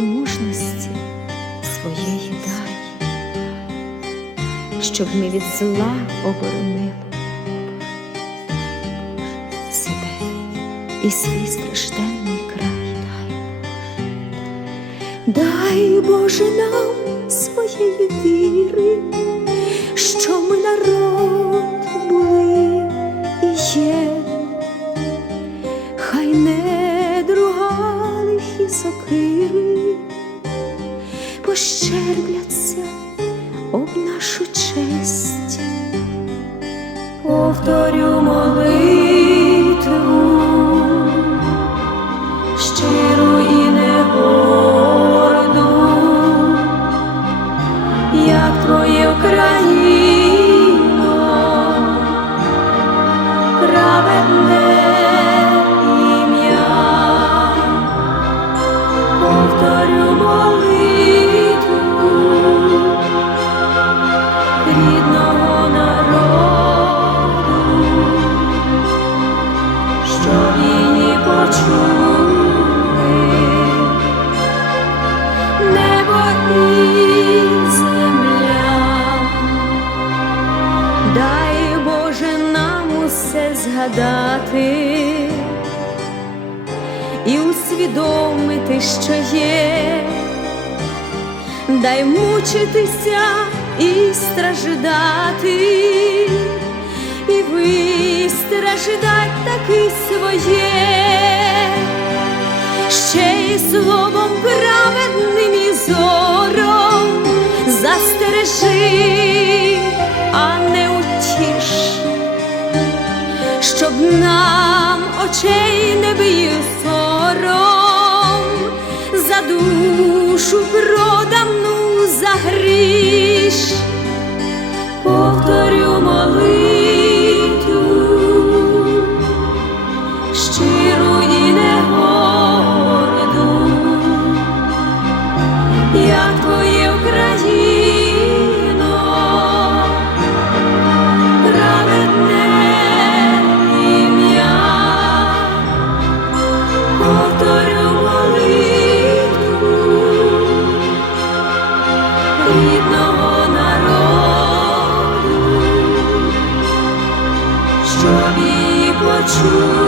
мужності своєї дай, щоб ми від зла оборонили себе і свій стражденний край дай, дай Боже нам своєї віри, що ми народ були і є, хай не сокири пощербляться об нашу честь. Повторю молитву щиру і не горду, як твоє Україно, праведне згадати і усвідомити, що є. Дай мучитися і страждати, і вистраждать таки своє, ще й словом праведним і зором застережи, а не утіш, щоб нам очей не бив сором за душу продану за гріш, true.